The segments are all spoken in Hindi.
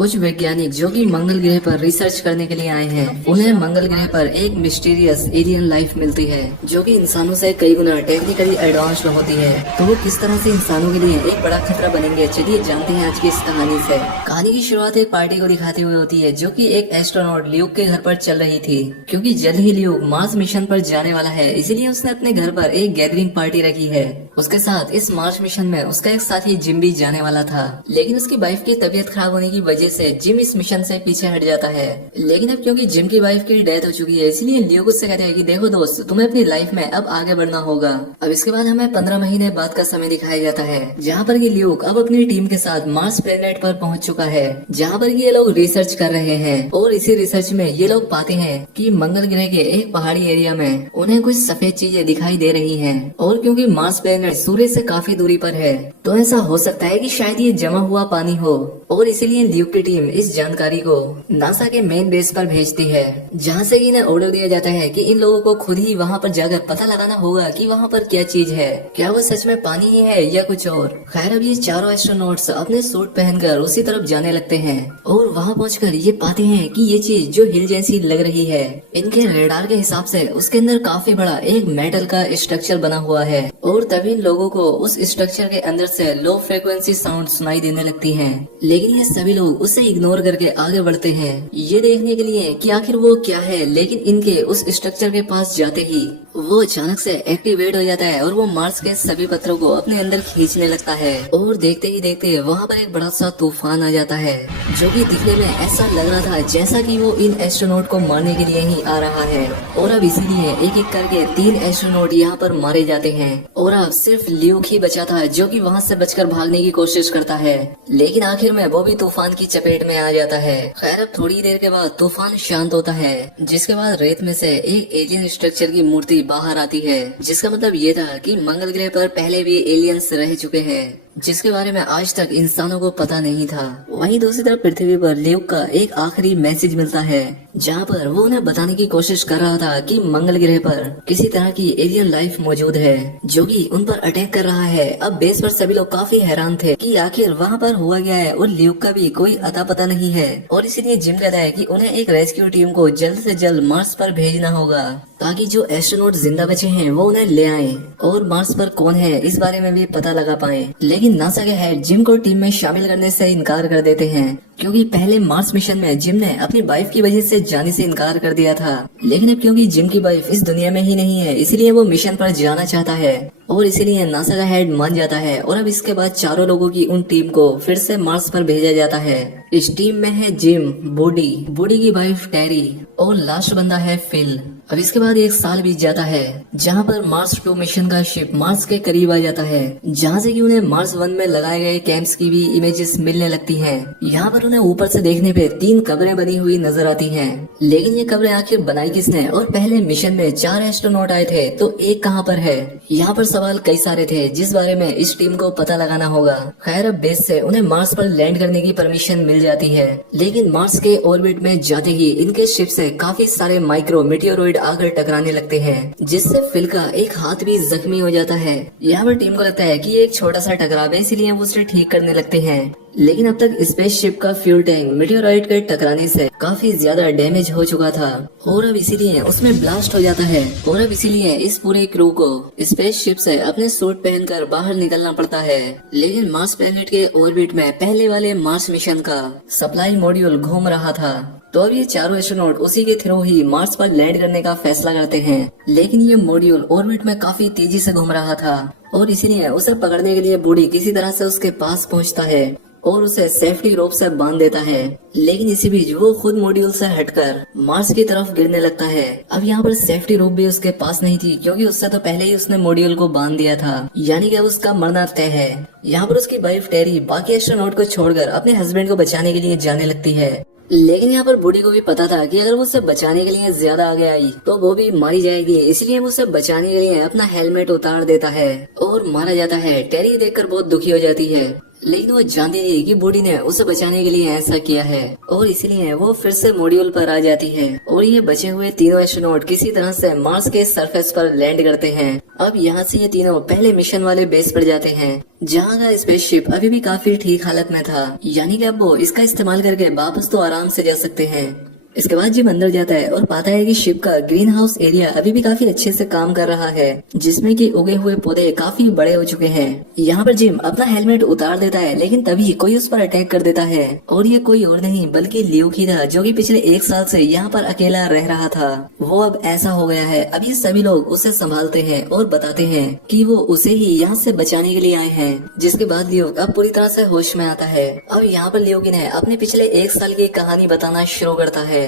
कुछ वैज्ञानिक जो कि मंगल ग्रह पर रिसर्च करने के लिए आए हैं, उन्हें मंगल ग्रह पर एक मिस्टीरियस एलियन लाइफ मिलती है जो कि इंसानों से कई गुना टेक्निकली एडवांस्ड होती है। तो वो किस तरह से इंसानों के लिए एक बड़ा खतरा बनेंगे, चलिए जानते हैं आज की इस कहानी से। कहानी की शुरुआत एक पार्टी को दिखाते हुए होती है जो कि एक एस्ट्रोनॉट ल्यूक के घर पर चल रही थी, क्योंकि जल्द ही ल्यूक मार्स मिशन पर जाने वाला है, इसीलिए उसने अपने घर पर एक गैदरिंग पार्टी रखी है। उसके साथ इस मार्स मिशन में उसका एक साथी जिम भी जाने वाला था, लेकिन उसकी वाइफ की तबीयत खराब होने की वजह से जिम इस मिशन से पीछे हट जाता है। लेकिन अब क्योंकि जिम की वाइफ की डेथ हो चुकी है, इसलिए ल्यूक उससे कहता है कि देखो दोस्त, तुम्हें अपनी लाइफ में अब आगे बढ़ना होगा। अब इसके बाद हमें 15 महीने बाद का समय दिखाया जाता है, जहाँ पर ये ल्यूक अब अपनी टीम के साथ मार्स प्लेनेट पर पहुँच चुका है, जहाँ पर ये लोग रिसर्च कर रहे हैं। और इसी रिसर्च में ये लोग पाते हैं कि मंगल ग्रह के एक पहाड़ी एरिया में उन्हें कुछ सफेद चीजें दिखाई दे रही हैं। और क्योंकि मार्स प्लेनेट सूर्य से काफी दूरी पर है, तो ऐसा हो सकता है कि शायद ये जमा हुआ पानी हो, और इसीलिए ल्यूक की टीम इस जानकारी को नासा के मेन बेस पर भेजती है, जहाँ से इन्हें ऑर्डर दिया जाता है कि इन लोगों को खुद ही वहाँ पर जाकर पता लगाना होगा कि वहाँ पर क्या चीज है, क्या वो सच में पानी ही है या कुछ और। खैर, अब ये चारों एस्ट्रोनॉट्स अपने सूट पहनकर उसी तरफ जाने लगते हैं, और वहाँ पहुंचकर ये पाते हैं कि ये चीज जो हिल जैसी लग रही है, इनके रेडार के हिसाब से उसके अंदर काफी बड़ा एक मेटल का स्ट्रक्चर बना हुआ है। और तभी इन लोगों को उस स्ट्रक्चर के अंदर से लो फ्रिक्वेंसी साउंड सुनाई देने लगती हैं। लेकिन ये सभी लोग उसे इग्नोर करके आगे बढ़ते हैं, ये देखने के लिए कि आखिर वो क्या है। लेकिन इनके उस स्ट्रक्चर के पास जाते ही वो अचानक से एक्टिवेट हो जाता है, और वो मार्स के सभी पत्थरों को अपने अंदर खींचने लगता है। और देखते ही देखते वहाँ पर एक बड़ा सा तूफान आ जाता है, जो कि दिखने में ऐसा लग रहा था जैसा कि वो इन एस्ट्रोनॉट को मारने के लिए ही आ रहा है। और अब इसीलिए एक एक करके 3 एस्ट्रोनॉट यहाँ पर मारे जाते हैं, और अब सिर्फ ल्यूक ही बचा था जो कि वहाँ से बचकर भागने की कोशिश करता है, लेकिन आखिर में वो भी तूफान की चपेट में आ जाता है। खैर, अब थोड़ी देर के बाद तूफान शांत होता है, जिसके बाद रेत में से एक एलियन स्ट्रक्चर की मूर्ति बाहर आती है, जिसका मतलब ये था कि मंगल ग्रह पर पहले भी एलियंस रह चुके हैं, जिसके बारे में आज तक इंसानों को पता नहीं था। वहीं दूसरी तरफ पृथ्वी पर ल्यूक का एक आखिरी मैसेज मिलता है, जहाँ पर वो उन्हें बताने की कोशिश कर रहा था कि मंगल ग्रह पर किसी तरह की एलियन लाइफ मौजूद है, जो कि उन पर अटैक कर रहा है। अब बेस पर सभी लोग काफी हैरान थे कि आखिर वहाँ पर हुआ गया है, और ल्यूक का भी कोई अता पता नहीं है। और इसीलिए जिम कहता है कि उन्हें एक रेस्क्यू टीम को जल्द से जल्द मार्स पर भेजना होगा, ताकि जो एस्ट्रोनॉट जिंदा बचे हैं वो उन्हें ले आए, और मार्स पर कौन है इस बारे में भी पता लगा पाए। लेकिन नासा के हेड जिम को टीम में शामिल करने से इनकार कर देते हैं, क्योंकि पहले मार्स मिशन में जिम ने अपनी वाइफ की वजह से जाने से इनकार कर दिया था। लेकिन अब क्योंकि जिम की वाइफ इस दुनिया में ही नहीं है, इसलिए वो मिशन पर जाना चाहता है, और इसीलिए नासा का हेड मान जाता है। और अब इसके बाद चारों लोगों की उन टीम को फिर से मार्स पर भेजा जाता है। इस टीम में है जिम, बूडी की वाइफ टेरी, और लास्ट बंदा है फिल। अब इसके बाद 1 साल बीत जाता है, जहाँ पर मार्स 2 मिशन का शिप मार्स के करीब आ जाता है, जहाँ से कि उन्हें मार्स 1 में लगाए गए कैंप्स की भी इमेजेस मिलने लगती हैं। यहाँ पर उन्हें ऊपर से देखने पे 3 कब्रें बनी हुई नजर आती हैं। लेकिन ये कब्रें आखिर बनाई किसने, और पहले मिशन में 4 एस्ट्रोनॉट आए थे, तो एक कहाँ पर है? यहाँ पर सवाल कई सारे थे, जिस बारे में इस टीम को पता लगाना होगा। खैर, अब बेस से उन्हें मार्स पर लैंड करने की परमिशन मिल जाती है, लेकिन मार्स के ऑर्बिट में जाते ही इनके शिप से काफी सारे माइक्रो मेटियोरॉइड आकर टकराने लगते हैं, जिससे फिल का एक हाथ भी जख्मी हो जाता है। यहाँ पर टीम को लगता है कि एक छोटा सा टकराव है, इसीलिए वो उसे ठीक करने लगते हैं। लेकिन अब तक स्पेसशिप का फ्यूल टैंक मेटियोराइट के टकराने से काफी ज्यादा डैमेज हो चुका था, और अब इसीलिए उसमें ब्लास्ट हो जाता है। और अब इसीलिए इस पूरे क्रू को स्पेसशिप से अपने सूट पहनकर बाहर निकलना पड़ता है। लेकिन मार्स प्लेनेट के ऑर्बिट में पहले वाले मार्स मिशन का सप्लाई मॉड्यूल घूम रहा था, तो अब ये चारों एस्ट्रोनॉट उसी के थ्रू ही मार्स पर लैंड करने का फैसला करते हैं। लेकिन ये मॉड्यूल ऑर्बिट में काफी तेजी से घूम रहा था, और इसीलिए उसे पकड़ने के लिए बूडी किसी तरह से उसके पास पहुंचता है, और उसे सेफ्टी रोप से बांध देता है। लेकिन इसी बीच वो खुद मॉड्यूल से हटकर मार्स की तरफ गिरने लगता है। अब यहाँ पर सेफ्टी रोप भी उसके पास नहीं थी, क्योंकि उससे तो पहले ही उसने मॉड्यूल को बांध दिया था, यानी कि अब उसका मरना तय है। यहाँ पर उसकी वाइफ टेरी बाकी एस्ट्रोनॉट को छोड़कर अपने हस्बैंड को बचाने के लिए जाने लगती है। लेकिन यहाँ पर बूढ़ी को भी पता था कि अगर वो उसे बचाने के लिए ज्यादा आगे आई तो वो भी मारी जाएगी, इसलिए वो उसे बचाने के लिए अपना हेलमेट उतार देता है और मारा जाता है। टेरी देखकर बहुत दुखी हो जाती है, लेकिन वो जानती थी कि बूढ़ी ने उसे बचाने के लिए ऐसा किया है और इसलिए वो फिर से मॉड्यूल पर आ जाती है और ये बचे हुए तीनों एस्ट्रोनॉट किसी तरह से मार्स के सरफेस पर लैंड करते हैं। अब यहाँ से ये तीनों पहले मिशन वाले बेस पर जाते हैं जहाँ का स्पेसशिप अभी भी काफी ठीक हालत में था, यानी कि अब वो इसका इस्तेमाल करके वापस तो आराम से जा सकते हैं। इसके बाद जिम अंदर जाता है और पाता है कि शिप का ग्रीन हाउस एरिया अभी भी काफी अच्छे से काम कर रहा है, जिसमें कि उगे हुए पौधे काफी बड़े हो चुके हैं। यहाँ पर जिम अपना हेलमेट उतार देता है, लेकिन तभी कोई उस पर अटैक कर देता है और ये कोई और नहीं बल्कि ल्यूक ही था, जो कि पिछले 1 साल से यहाँ पर अकेला रह रहा था। वो अब ऐसा हो गया है। अभी सभी लोग उसे संभालते हैं और बताते हैं कि वो उसे ही यहाँ से बचाने के लिए आए हैं, जिसके बाद ल्यूक अब पूरी तरह से होश में आता है। अब यहाँ पर ल्यूक ने अपने पिछले 1 साल की कहानी बताना शुरू करता है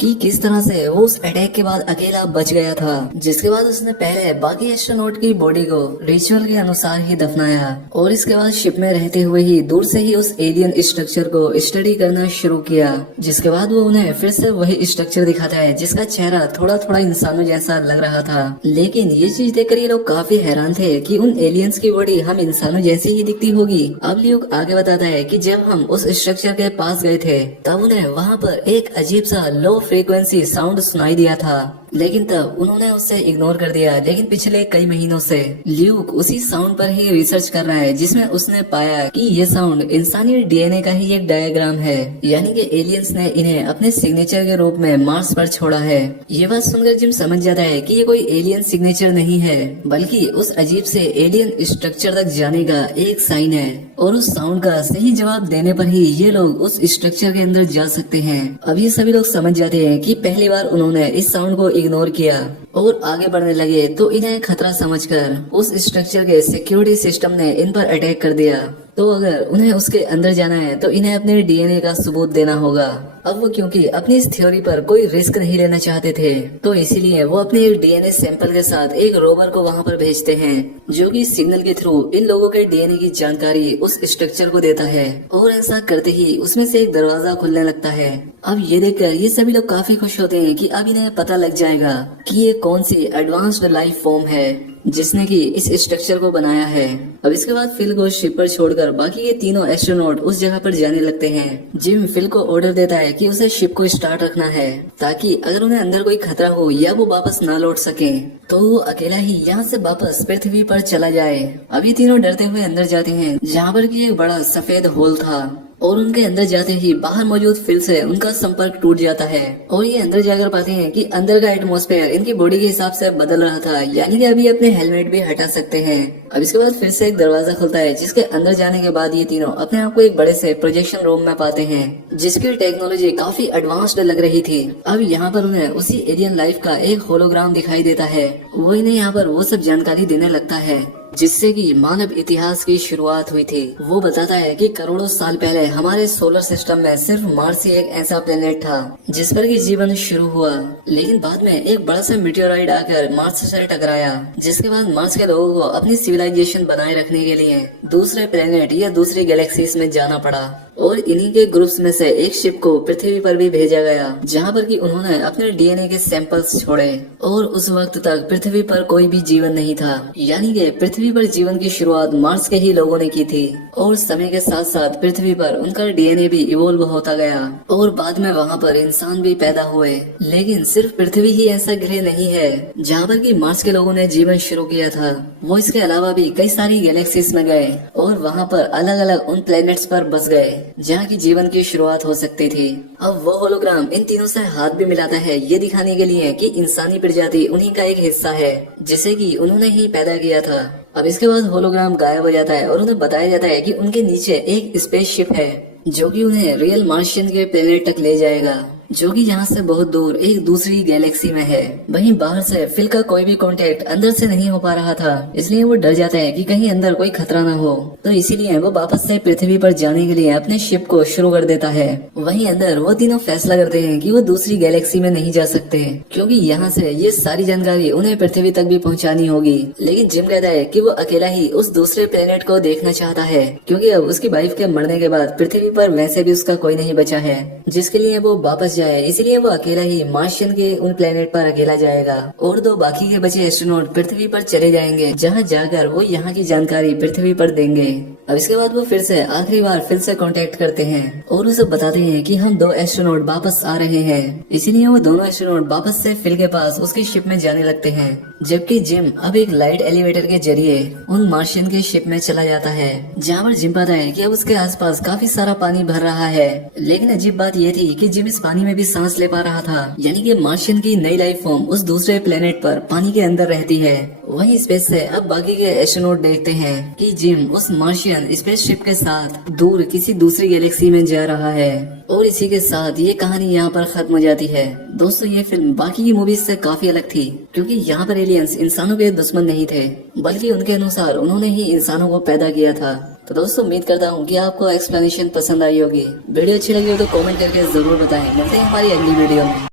कि किस तरह से वो उस अटैक के बाद अकेला बच गया था, जिसके बाद उसने पहले बाकी एस्ट्रोनॉट की बॉडी को रिचुअल के अनुसार ही दफनाया और इसके बाद शिप में रहते हुए ही दूर से ही उस एलियन स्ट्रक्चर को स्टडी करना शुरू किया, जिसके बाद वो उन्हें फिर से वही स्ट्रक्चर दिखाता है जिसका चेहरा थोड़ा थोड़ा इंसानों जैसा लग रहा था। लेकिन ये चीज देखकर ये लोग काफी हैरान थे कि उन एलियंस की बॉडी हम इंसानों जैसी ही दिखती होगी। अब ल्यूक आगे बताता है कि जब हम उस स्ट्रक्चर के पास गए थे तब उन्हें वहाँ पर एक अजीब सा लो फ्रीक्वेंसी साउंड सुनाई दिया था, लेकिन तब उन्होंने उसे इग्नोर कर दिया। लेकिन पिछले कई महीनों से ल्यूक उसी साउंड पर ही रिसर्च कर रहा है, जिसमें उसने पाया कि ये साउंड इंसानी डीएनए का ही एक डायग्राम है, यानी कि एलियंस ने इन्हें अपने सिग्नेचर के रूप में मार्स पर छोड़ा है। ये बात सुनकर जिम समझ जाता है कि ये कोई एलियन सिग्नेचर नहीं है, बल्कि उस अजीब से एलियन स्ट्रक्चर तक जाने का एक साइन है और उस साउंड का सही जवाब देने पर ही ये लोग उस स्ट्रक्चर के अंदर जा सकते हैं। अब ये सभी लोग समझ जाते हैं कि पहली बार उन्होंने इस साउंड को इग्नोर किया और आगे बढ़ने लगे तो इन्हें खतरा समझकर उस स्ट्रक्चर के सिक्योरिटी सिस्टम ने इन पर अटैक कर दिया। तो अगर उन्हें उसके अंदर जाना है तो इन्हें अपने डीएनए का सबूत देना होगा। अब वो क्योंकि अपनी इस थ्योरी पर कोई रिस्क नहीं लेना चाहते थे, तो इसीलिए वो अपने एक डीएनए सैंपल के साथ एक रोवर को वहाँ पर भेजते हैं, जो कि सिग्नल के थ्रू इन लोगों के डीएनए की जानकारी उस स्ट्रक्चर को देता है और ऐसा करते ही उसमें से एक दरवाजा खुलने लगता है। अब ये देखकर ये सभी लोग काफी खुश होते हैं कि अब इन्हें पता लग जाएगा कि ये कौन सी एडवांस्ड लाइफ फॉर्म है जिसने कि इस स्ट्रक्चर को बनाया है। अब इसके बाद फिल को शिप पर छोड़कर बाकी के तीनों एस्ट्रोनॉट उस जगह पर जाने लगते हैं। जिम फिल को ऑर्डर देता है कि उसे शिप को स्टार्ट रखना है, ताकि अगर उन्हें अंदर कोई खतरा हो या वो वापस ना लौट सके तो वो अकेला ही यहाँ से वापस पृथ्वी पर चला जाए। अब ये तीनों डरते हुए अंदर जाते हैं, जहाँ पर की एक बड़ा सफेद होल था और उनके अंदर जाते ही बाहर मौजूद फिल से उनका संपर्क टूट जाता है और ये अंदर जाकर पाते हैं कि अंदर का एटमॉस्फेयर इनकी बॉडी के हिसाब से बदल रहा था, यानी कि अभी अपने हेलमेट भी हटा सकते हैं। अब इसके बाद फिर से एक दरवाजा खुलता है, जिसके अंदर जाने के बाद ये तीनों अपने आप को एक बड़े से प्रोजेक्शन रूम में पाते हैं, जिसकी टेक्नोलॉजी काफी एडवांस्ड लग रही थी। अब यहाँ पर उन्हें उसी एलियन लाइफ का एक होलोग्राम दिखाई देता है। वो इन्हें यहाँ पर वो सब जानकारी देने लगता है जिससे कि मानव इतिहास की शुरुआत हुई थी। वो बताता है कि करोड़ों साल पहले हमारे सोलर सिस्टम में सिर्फ मार्स ही एक ऐसा प्लेनेट था जिस पर कि जीवन शुरू हुआ, लेकिन बाद में एक बड़ा सा मीटियोराइड आकर मार्स से टकराया, जिसके बाद मार्स के लोगों को अपनी सिविलाइजेशन बनाए रखने के लिए दूसरे प्लेनेट या दूसरी गैलेक्सीज में जाना पड़ा और इन्हीं के ग्रुप्स में से एक शिप को पृथ्वी पर भी भेजा गया, जहाँ पर कि उन्होंने अपने डीएनए के सैंपल्स छोड़े और उस वक्त तक पृथ्वी पर कोई भी जीवन नहीं था, यानी कि पृथ्वी पर जीवन की शुरुआत मार्स के ही लोगों ने की थी और समय के साथ साथ पृथ्वी पर उनका डीएनए भी इवोल्व होता गया और बाद में वहाँ पर इंसान भी पैदा हुए। लेकिन सिर्फ पृथ्वी ही ऐसा ग्रह नहीं है जहाँ पर कि मार्स के लोगों ने जीवन शुरू किया था, वो इसके अलावा भी कई सारी गैलेक्सीज में गए और वहाँ पर अलग अलग उन प्लेनेट्स पर बस गए जहाँ की जीवन की शुरुआत हो सकती थी। अब वो होलोग्राम इन तीनों से हाथ भी मिलाता है, ये दिखाने के लिए कि इंसानी प्रजाति उन्हीं का एक हिस्सा है जिसे कि उन्होंने ही पैदा किया था। अब इसके बाद होलोग्राम गायब हो जाता है और उन्हें बताया जाता है कि उनके नीचे एक स्पेसशिप है जो कि उन्हें रियल मार्शियन के प्लेनेट तक ले जाएगा, जो कि यहाँ से बहुत दूर एक दूसरी गैलेक्सी में है। वहीं बाहर से फिल का कोई भी कांटेक्ट अंदर से नहीं हो पा रहा था, इसलिए वो डर जाता है कि कहीं अंदर कोई खतरा ना हो, तो इसीलिए वो वापस से पृथ्वी पर जाने के लिए अपने शिप को शुरू कर देता है। वहीं अंदर वो तीनों फैसला करते हैं कि वो दूसरी गैलेक्सी में नहीं जा सकते, क्योंकि यहाँ से ये सारी जानकारी उन्हें पृथ्वी तक भी पहुँचानी होगी। लेकिन जिम कहता है कि वो अकेला ही उस दूसरे प्लेनेट को देखना चाहता है, क्योंकि अब उसकी वाइफ के मरने के बाद पृथ्वी पर वैसे भी उसका कोई नहीं बचा है जिसके लिए वो वापस जाए, इसलिए वो अकेला ही मार्शियन के उन प्लेनेट पर अकेला जाएगा और दो बाकी के बचे एस्ट्रोनॉट पृथ्वी पर चले जाएंगे, जहां जाकर वो यहाँ की जानकारी पृथ्वी पर देंगे। अब इसके बाद वो फिर से आखिरी बार फिर से कांटेक्ट करते हैं और उसे बताते हैं कि हम 2 एस्ट्रोनॉट वापस आ रहे हैं। इसीलिए वो दोनों एस्ट्रोनॉट वापस से फिल के पास उसकी शिप में जाने लगते हैं, जबकि जिम अब एक लाइट एलिवेटर के जरिए उन मार्शियन के शिप में चला जाता है, जहाँ पर जिम पाता है कि अब उसके आसपास काफी सारा पानी भर रहा है। लेकिन अजीब बात यह थी कि जिम इस पानी में भी सांस ले पा रहा था, यानी कि मार्शियन की नई लाइफ फॉर्म उस दूसरे प्लेनेट पर पानी के अंदर रहती है। वहीं स्पेस से अब बाकी के एस्ट्रोनॉट देखते हैं कि जिम उस मार्शियन स्पेसशिप के साथ दूर किसी दूसरी गैलेक्सी में जा रहा है। और इसी के साथ ये कहानी यहाँ पर खत्म हो जाती है। दोस्तों, ये फिल्म बाकी की मूवीज से काफी अलग थी, क्योंकि यहाँ पर एलियंस इंसानों के दुश्मन नहीं थे, बल्कि उनके अनुसार उन्होंने ही इंसानों को पैदा किया था। तो दोस्तों, उम्मीद करता हूँ कि आपको एक्सप्लेनेशन पसंद आई होगी। वीडियो अच्छी लगी हो तो कमेंट करके जरूर बताएं। मिलते हैं हमारी अगली वीडियो में।